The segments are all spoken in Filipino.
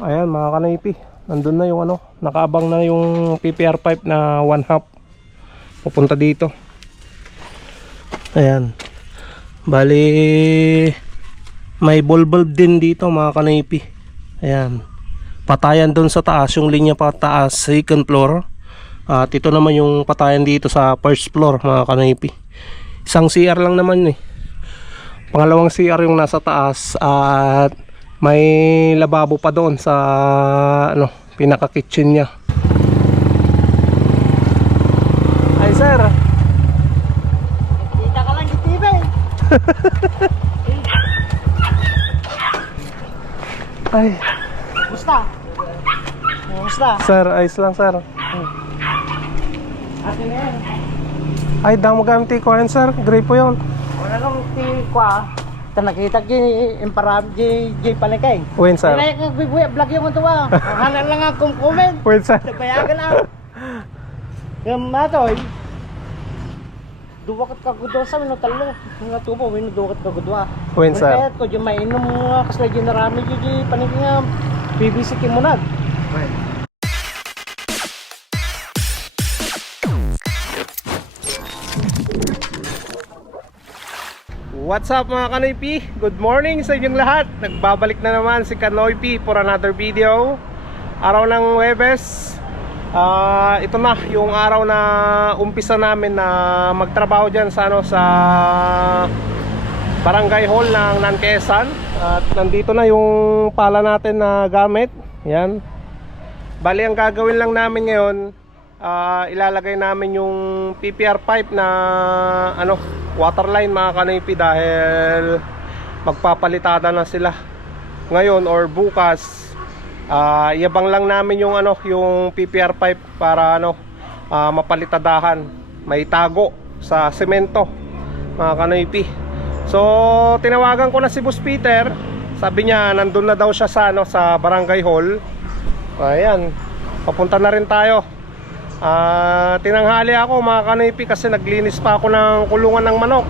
Ayan mga kanaypi, nandun na yung ano, nakaabang na yung PPR pipe na 1/2 pupunta dito. Ayan, bali may bulb din dito mga kanaypi. Ayan, patayan dun sa taas, yung linya pataas second floor. At ito naman yung patayan dito sa first floor mga kanaypi. Isang CR lang naman eh. Pangalawang CR yung nasa taas at may lababo pa doon sa ano, pinaka kitchen niya. Ay sir. Kita ka lang sa TV. Ay. Musta? Musta? Sir, ayos lang sir. Atin na yan. Ay, damo gamit ko yan sir. Gripo yun. Wala nang kwa. Nakita yung parami di palakay. Win sir. Kaya kang bibuya vlog yung ito ba? Hanan lang akong comment. Win sir. Nabayagan na. Yung matoy. Duwakat ka gudwa sa minutalo. Nga tubo, duwakat ka gudwa. Win sir. Kaya ko yung mainom mga kasla dyan narami di panigin nga. BBC kimunag. What's up mga Kanoypi? Good morning sa inyong lahat. Nagbabalik na naman si Kanoypi for another video. Araw ng Huwebes. Ito na yung araw na umpisa namin na magtrabaho dyan sa, ano, sa Barangay Hall ng Nanquesan. At nandito na yung pala natin na gamit. Yan. Bali ang gagawin lang namin ngayon, ilalagay namin yung PPR pipe na ano, waterline mga Kanoypi, dahil magpapalitada na sila ngayon or bukas. Iabang lang namin yung ano, yung PPR pipe para ano, mapalitadahan, may tago sa semento mga Kanoypi. So tinawagan ko na si Boss Peter, sabi niya nandun na daw siya sa ano, sa Barangay Hall. Ayan, papunta na rin tayo. Tinanghali ako mga Kanoypi kasi naglinis pa ako ng kulungan ng manok.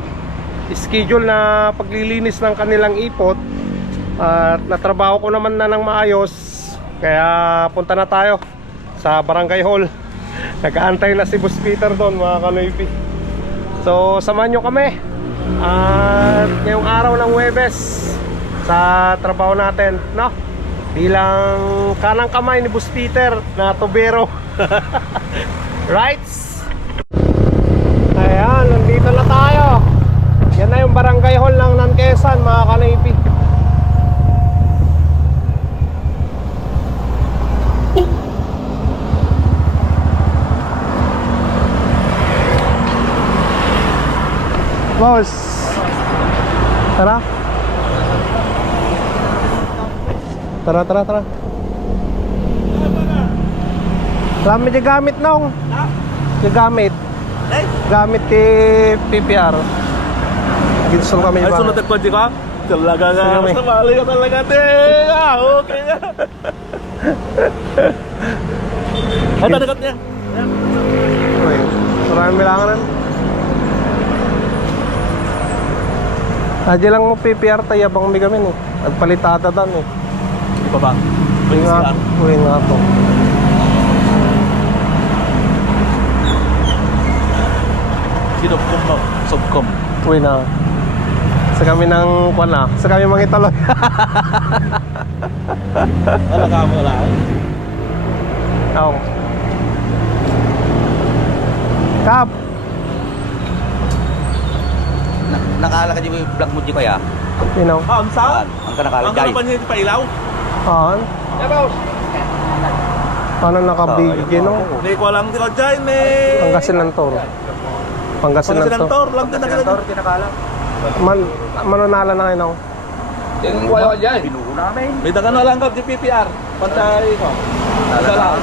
Schedule na paglilinis ng kanilang ipot. At natrabaho ko naman na ng maayos. Kaya punta na tayo sa Barangay Hall. Nag-aantay na si Boss Peter doon mga Kanoypi. So samahan nyo kami. At ngayong araw ng Huwebes sa trabaho natin, no? Bilang kanang kamay ni Boss Peter na tubero. Rights. Ayan, nandito na tayo. Yan na yung Barangay Hall ng Nanquesan mga Kanoypi. Boss, tara. Tara. Lami di gamit nung. Di gamit. Gamit di PPR. Ginsong kami Ay, ba? sunod ko di ka? Talaga nga. Sige, may. Basta mali ka talaga. Okay nga. Ay, tanagat niya. Uy, maraming bilangan. Hadya lang mo PPR tayo abang umigamin eh. Nagpalitada dan eh. Di pa ba? Uy nga to. Sinubkom mo. Subkom. Uy na. Sa kami ng kwan na. Sa kami mga italoy. Talaga mo lang. Oo. Kap. Nakala ka di ba yung vlog mo di kaya? You know. Ah, ang saan? Ang ka nakala Ang dyan. kanapan niya pa ilaw? On. Paano nakabigyan no? Hindi ko alam di ka dyan eh. Pangasinan Tor. Pangasinan Tor. Tor. Lang din na Tinakala. Mananala na kayo no? Tingin ko ayaw dyan. Binuho namin. May daga na lang ka di PPR. Pantay ko. Talaga.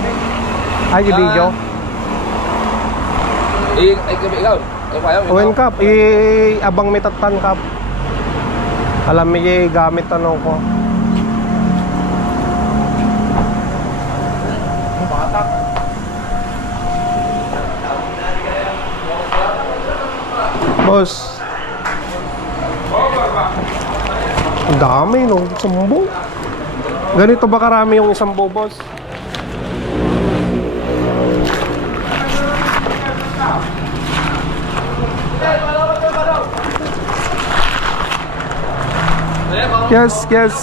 Ay, yung video. Ay, kami ikaw. Uwin Kap, abang mitatan Kap. Alam mo gamit ano ko. Boss. Ang dami no, 10. Ganito ba karami yung isang bobos? Yes, yes.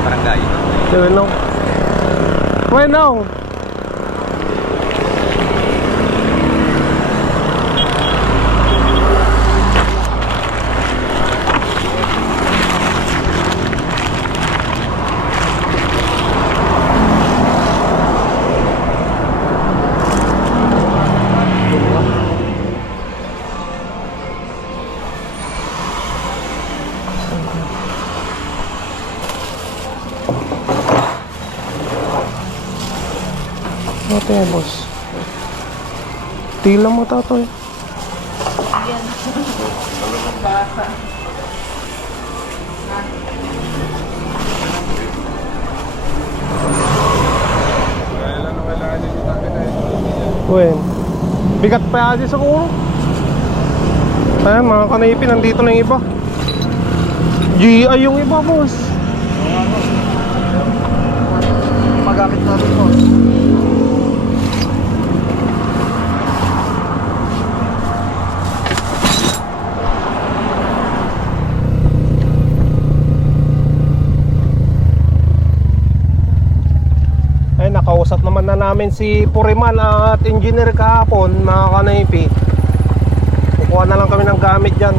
Barangay. Bueno. Bueno. Ito yan, boss. Tila mo tatoy. Wen. Bigat pa yan sa ulo. Ayan, mga kanipin, nandito na yung iba. GI yung iba, boss. Magamit natin po. Ay, nakausap naman na namin si Puriman at engineer kahapon, mga kanaypi. Kukuha na lang kami ng gamit dyan.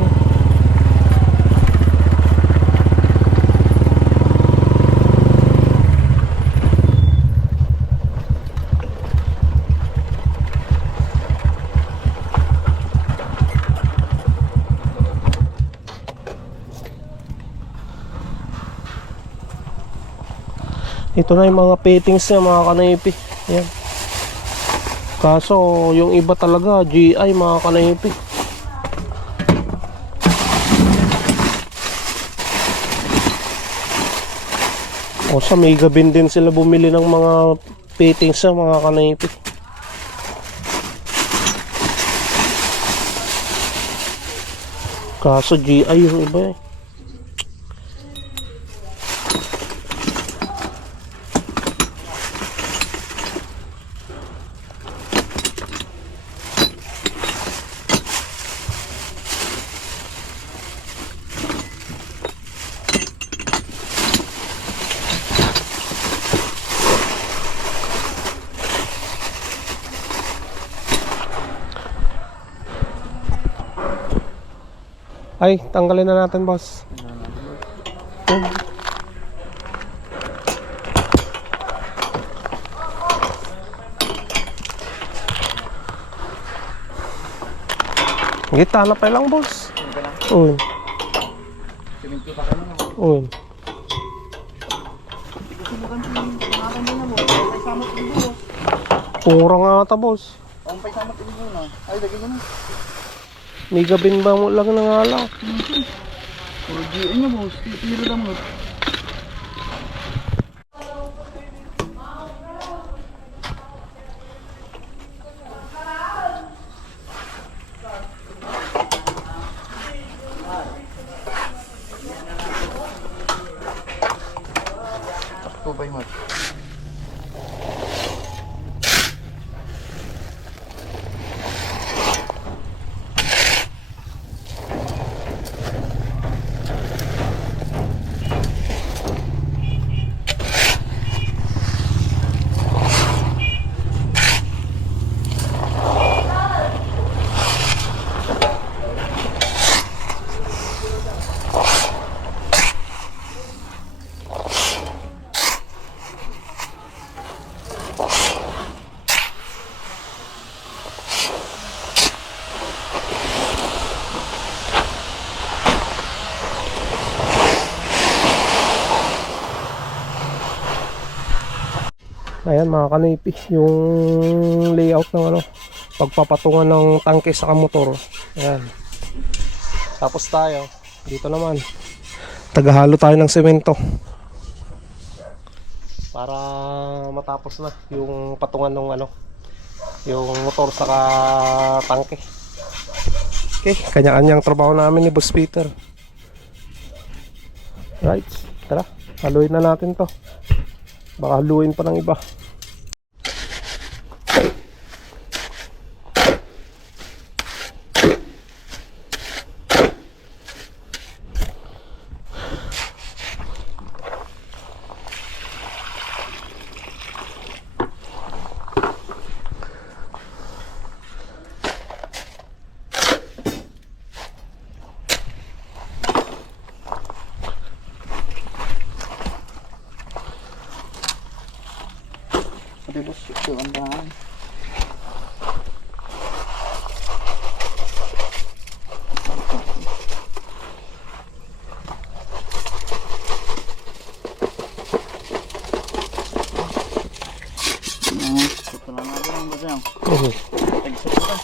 Ito na yung mga fittings niya, mga kanaypi. Yan. Kaso yung iba talaga GI, mga kanaypi. O sa Mega Bin din sila bumili ng mga fittings niya, mga kanaypi. Kaso GI yung iba eh. Ay, tanggalin na natin, boss. Gita na pa lang, boss. Uy. Uy. Pura nga ata, boss. Ay, lagyan ko na. Mega Bin ba mo lang na nga lang? Puro GI niya, boss. Titira lang mo. Ito ba yung mat? Ayan, mga kanipi, yung layout ng ano, pagpapatungan ng tangke sa motor. Ayan. Tapos tayo, dito naman, tagahalo tayo ng semento para matapos na yung patungan ng ano, yung motor saka tangke. Okay, kanya-kanyang trabaho namin ni Boss Peter. Right, tara, haluin na natin to. Baka haluin pa ng iba. Sabi boss, ito ang bahan. Ito lang natin ang boss yan. Tag-isip ko ba?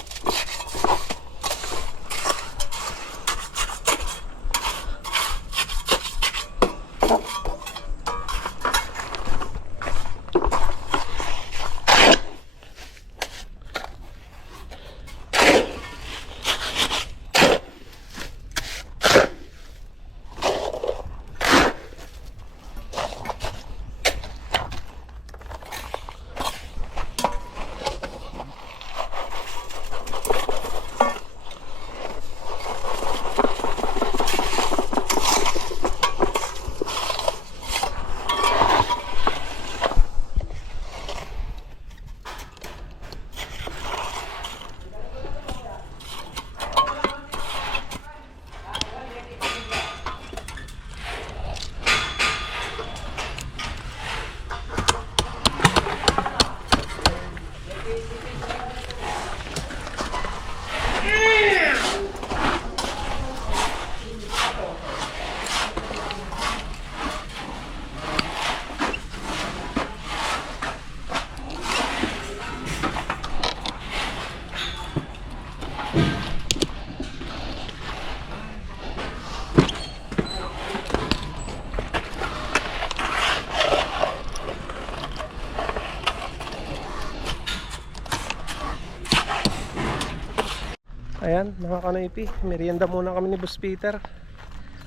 Ayan mga kanoypi, merienda muna kami ni Boss Peter.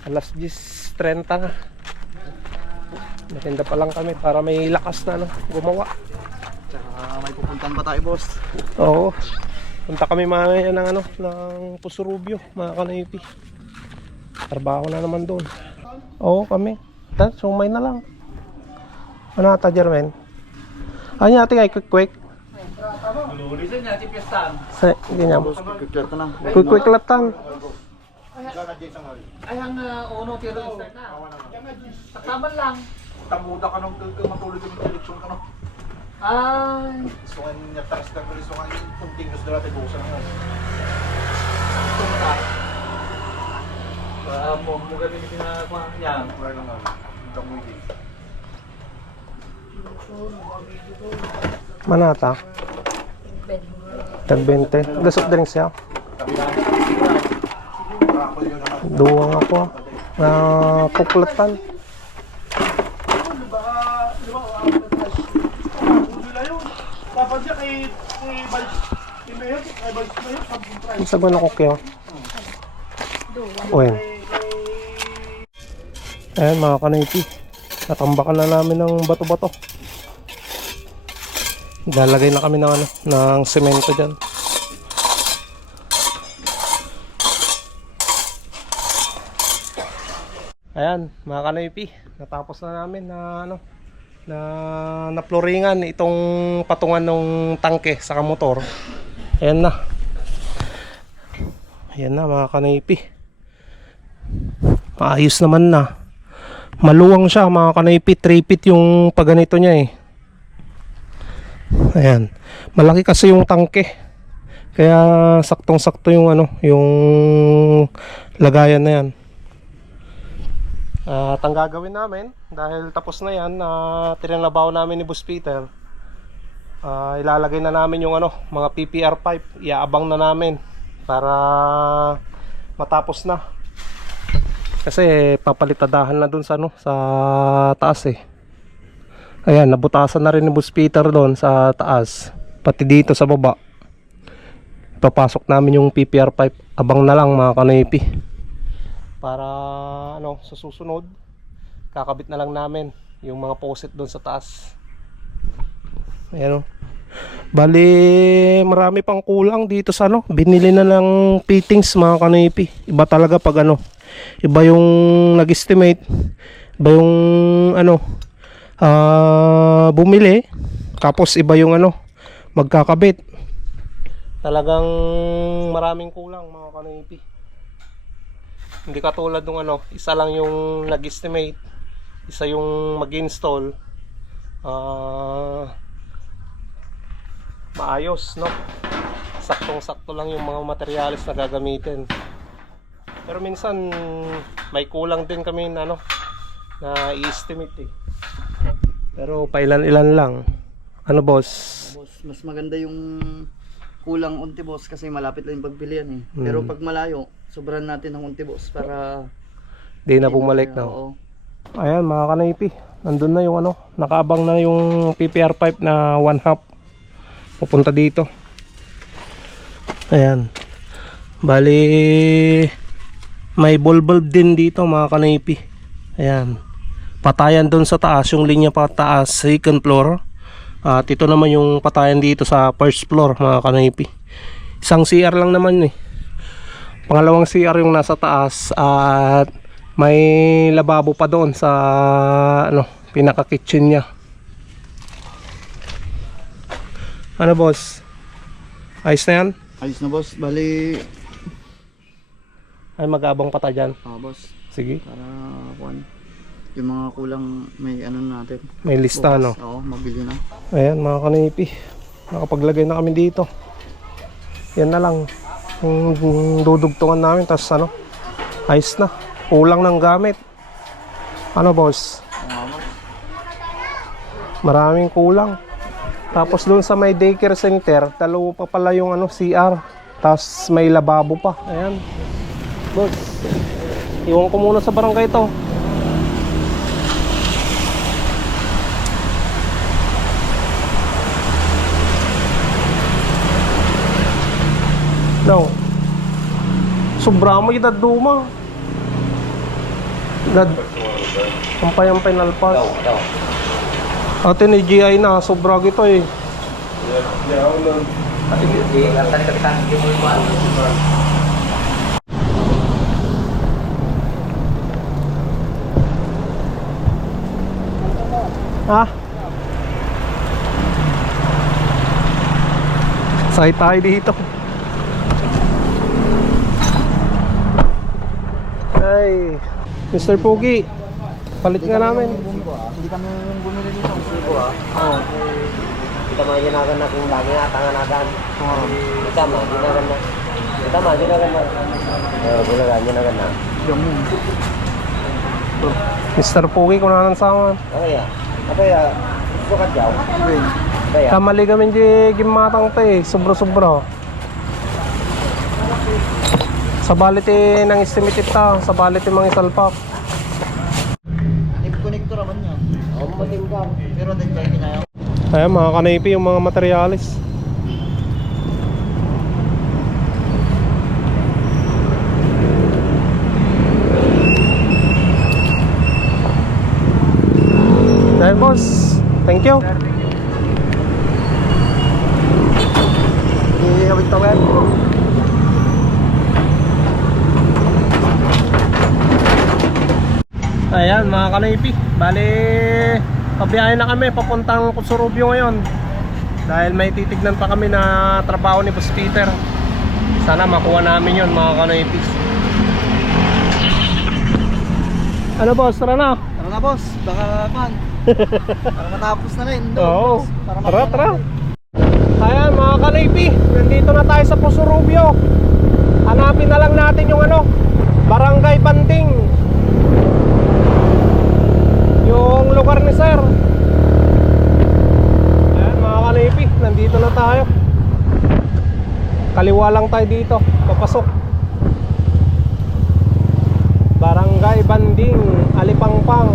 Alas 10:30 na. Merienda pa lang kami para may lakas na gumawa. Tsaka may pupuntan pa tayo boss. Oo. Punta kami mamaya ng ng Pusurubyo mga kanoypi. Trabaho na naman doon. Oo kami. Sumay na lang. Ano ata Jermen? Ano natin ay quick. Lulisan niya, si Piestan. Sa ganyan. Quick lang. Quick latang. Ay, ang uno, pero start na. Taktaban lang. Tamuda ka nung matulog yung seleksyon ka no. Ay. So nga niya taas lang pero so nga yung continuous na natin busa nga. Mo gabi ni pinagawa niya. Wala lang nga. Ang muy din. Manata. Tag 20. Gasok drinks siya. Duwang ako. Na kuklatan. Dapat siya kay Bals. Kay Bals na yun. Ang sagot na kukyo. Uy. Ayan mga kanoypi. Natambakan na namin ng bato-bato. Lalagay na kami ng ng semento dyan. Ayan mga kanoypi, natapos na namin na na floringan itong patungan ng tangke sa motor. Ayan na. Ayan na mga kanoypi. Ayos naman na. Maluwang siya mga kanoypi, 3 feet yung pagganito niya eh. Ayan. Malaki kasi yung tangke. Kaya saktong-sakto yung yung lagayan na yan. At ang gagawin namin dahil tapos na yan, tinalabaw namin ni Boss Peter. Ilalagay na namin yung mga PPR pipe. Iaabang na namin para matapos na. Kasi papalitadahan na dun sa sa taas eh. Ayan, nabutasan na rin ni Boss Peter doon sa taas. Pati dito sa baba. Papasok namin yung PPR pipe. Abang na lang mga kanoypi. Para sa susunod kakabit na lang namin yung mga poset doon sa taas. Ayan o. Bali marami pang kulang dito sa ano, binili na ng fittings mga kanipi. Iba talaga pag ano, iba yung nag-estimate, iba yung ano, bumili, tapos iba yung ano, magkakabit. Talagang maraming kulang mga kanipi. Hindi katulad nung ano, isa lang yung nag-estimate, isa yung mag-install. Maayos, no? Saktong-sakto lang yung mga materialis na gagamitin. Pero minsan may kulang din kami na ano, na i-estimate eh. Pero pailan-ilan lang. Ano boss? Boss, mas maganda yung kulang unti boss kasi malapit lang yung pagbilian eh. Pero pag malayo, sobrahan natin ng unti boss para Di na bumalik na. Oo. Ayan mga kanipi, nandun na yung ano, nakaabang na yung PPR pipe na 1/2 pupunta dito. Ayan. Bali may bulb din dito mga kanipi. Ayan. Patayan doon sa taas, yung linya pataas, second floor. At ito naman yung patayan dito sa first floor mga kanipi. Isang CR lang naman eh. Pangalawang CR yung nasa taas at may lababo pa doon sa ano, pinaka kitchen niya. Ano boss? Ayos na yan? Ayos na boss, bali Ay mag-abang pa tayo dyan. boss, Sige. para kuan yung mga kulang may ano natin. May lista no? Oo, mabili na. Ayan mga kanipi, nakapaglagay na kami dito. Yan na lang yung dudugtungan namin. Tapos ano, ayos na. Kulang ng gamit. Ano boss? Maraming kulang. Tapos doon sa may daycare center, dalawa pa pala yung ano, CR. Tapos may lababo pa. Ayan. Boss, iwan ko muna sa barangay to. No. Sobra mo yung daduma. Ampay-ampay nalpas. Ate ni GI na, sobra gito eh. Ha? Sakay tayo dito. Ay, Mr. Pogi, palit nga namin. Hindi kami yung bumili dito. Oo. Kita mah ginagan na kung lagi na tanganagan. Kita mah ginagan na. Kita mah ginagan na. Gulagan ginagan na. Mr. Pogi, kung nanan sama. Okay ya. Apa ya? Sukat jauh. Kaya Kamali kami di gimatang te, sobra-sobra. Sa balit eh, nang estimate ita, sa balit eh mga isalpak. Connector naman niya. oh matingkang. Pero din kayo kinayaw. Ayan mga kanaypi yung mga materialis. Dahil boss, thank you. Hindi kami tawag. Ayan mga kanaypi, bali pabiyahe na kami papuntang Kusurubyo ngayon. Dahil may titignan pa kami na trabaho ni Boss Peter. Sana makuha namin yun mga kanaypi. Ano boss, tara na. Tara na boss, baka pan. Para matapos na rin. Oo, Para tara makuha tara. natin. Ayan mga kanaypi, nandito na tayo sa Kusurubyo. Hanapin na lang natin yung ano, Barangay Banding, yung lugar ni sir. Ayan mga kanaypi, nandito na tayo. Kaliwa lang tayo dito, papasok. Barangay Banding, Alipangpang.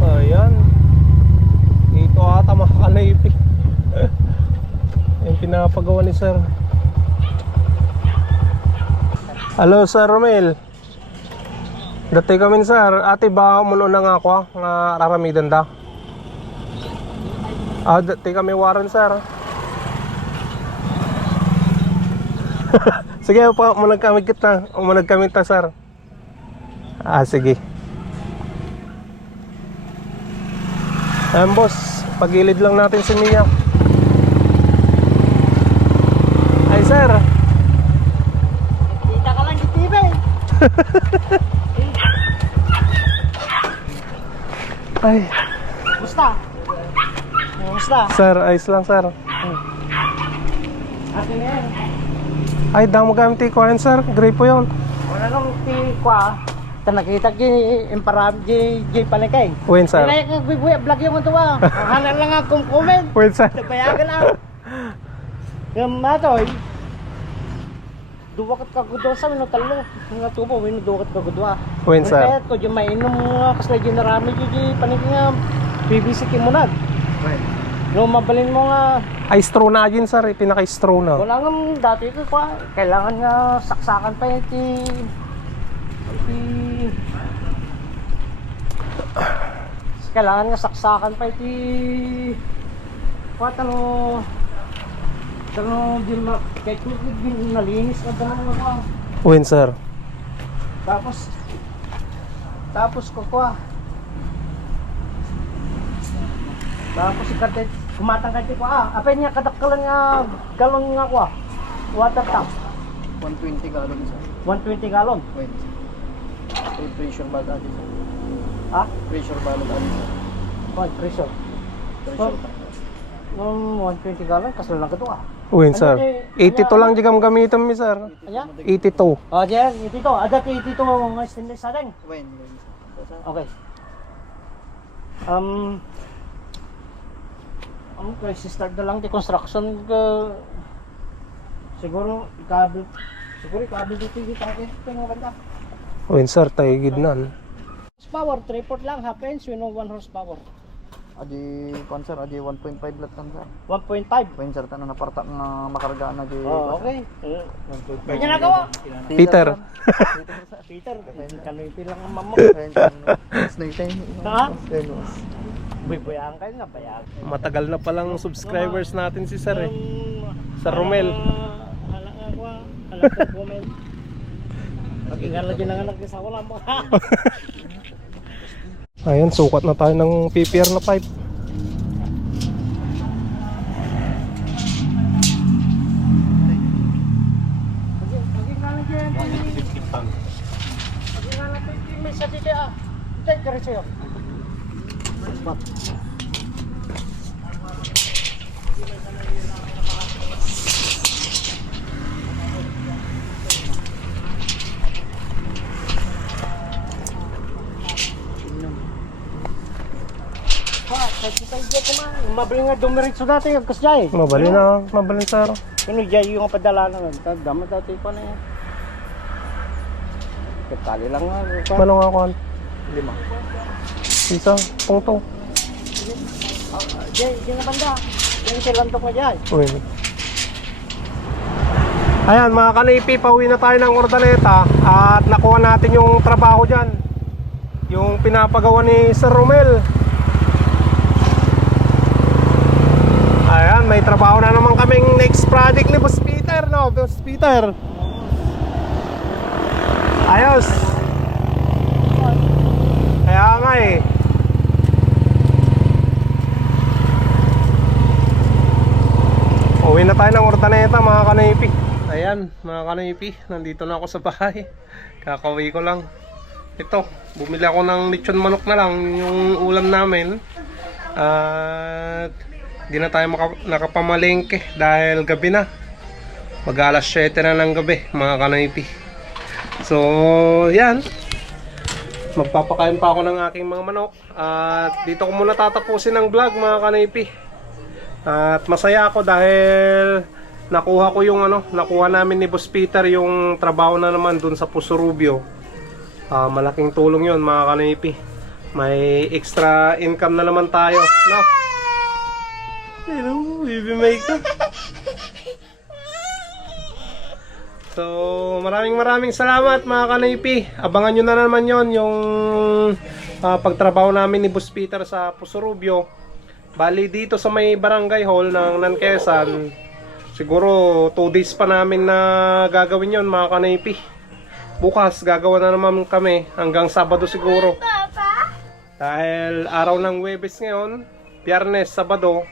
Ayan. Dito ata mga kanaypi. Yung pinapagawa ni sir. Hello, Sir Romel. Dati kami, sir. Ate, ba muno na nga ako, nga raramidan da. Dati kami waran, sir. Sige, pa, managkamit kita. Managkamit ta, sir. Sige. Ayan, boss. Pagilid lang natin si Mia. Ay, sir. Kita ka lang di TV. Ay, Musta? Musta? sir. Ayos lang, sir. Atin na yan. Ay, damo gamit ko yan, sir. Gray po yun. Wala nang kwa. Nakita di imparami di palekay. Win, sir. Kaya kag bibuya vlog yung tuwa. Hanan lang akong comment. Win, sir. Nabayagan na. Yung matoy. Duwakat ka gudwa sa minutalo. Nga tubo duwakat ka gudwa. Win, sir. Kaya ko di mainom kasla di narami di paniging nga BBC kimunag. No mabalin mo nga Ay, straw na yun, sir. Pinaka-straw na. wala nga dati ko kwa. Kailangan nga saksakan pa yung kailangan nga saksakan pa iti ano di kahit din nalinis na tanong ako Win, sir. tapos ko kwa tapos ikate kumatang kati ko apay niya kadakkalan nga galon nga kwa water tap 120 gallon sa. 120 gallon Wait. Pressure ba dati sa? ha? Pressure ba dati sa? Pressure Pressure. 120 gallon kasi lang kato Win, sir. 82 lang di kam gamitan mi, sir. Anya? 82. Diyan, ito. Ada kay ito nga stainless sa rin. Wait. Okay. Okay, start na lang di construction siguro ikabil dito dito ito nga banda. Win, sir. Tayo gidnan. Horsepower, 3/4 lang, half inch, 1 horsepower. Adi sir, adi 1.5 lat lang sir. 1.5. Wait sir, tanong na parta nga makarga na di. Okay. Kanya nagawa. Peter. Peter, kanoy pilang ang mamo. Ha? Buy-buyaan kayo nga, bayag. Matagal na palang subscribers natin si sir, eh. Sir Romel. Hala nga ko, hala ko comment. Pag-ingal lagi na nga nagkasawa lang mo. Ayan, sukat na tayo ng PPR na pipe. Pag-ingal lagi yan. Pag-ingal lagi may sa dito Ito, kari sa'yo. Mabali nga dumiritso dati yung kasya eh. Mabalin, sir. Ano dyan yung padala na nga. Dama dati pa na yan. Katali lang nga. Manong ako. 5. Isa, pungto. Diyan na banda. Diyan silantok na dyan. Win. Ayan, mga kanipi, pauwi na tayo ng Urdaneta. At nakuha natin yung trabaho dyan. Yung pinapagawa ni Sir Romel. Ayan, may trabaho na naman kaming next project ni Boss Peter, no? Boss Peter. Ayos. Kaya nga eh. Uwi na tayo ng Urdaneta, mga kanipi. Ayan, mga kanipi, nandito na ako sa bahay. Kakauwi ko lang. Ito, bumili ako ng lechon manok na lang, yung ulam namin. At di na tayo nakapamalengke dahil gabi na. Mag-alas 7 na ng gabi, mga kanaypi. So, yan. Magpapakain pa ako ng aking mga manok. At dito ko muna tatapusin ang vlog, mga kanaypi. At masaya ako dahil nakuha ko yung nakuha namin ni Boss Peter yung trabaho na naman dun sa Puso Rubio. Malaking tulong yun, mga kanaypi. May extra income na naman tayo, no? Hello, baby makeup. So, maraming salamat mga kanaypi. Abangan nyo na naman yon yung pagtrabaho namin ni Boss Peter sa Pusurubio. Bali dito sa may barangay hall ng Nanquesan, siguro 2 days pa namin na gagawin yon mga kanaypi. Bukas gagawa na naman kami hanggang Sabado siguro. Dahil araw ng Huwebes ngayon, Biyernes, Sabado.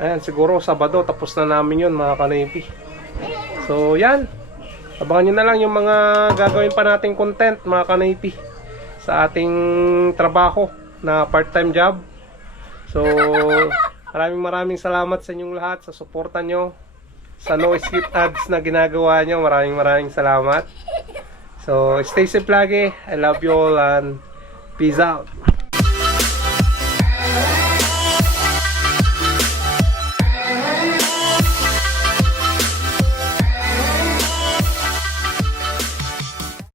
Ayan, siguro Sabado tapos na namin yon mga kanaypi. So yan, abangan nyo na lang yung mga gagawin pa nating content mga kanaypi sa ating trabaho na part-time job. So maraming salamat sa inyong lahat sa suporta nyo sa no skip ads na ginagawa nyo. Maraming salamat. So stay safe lagi. I love you all and peace out.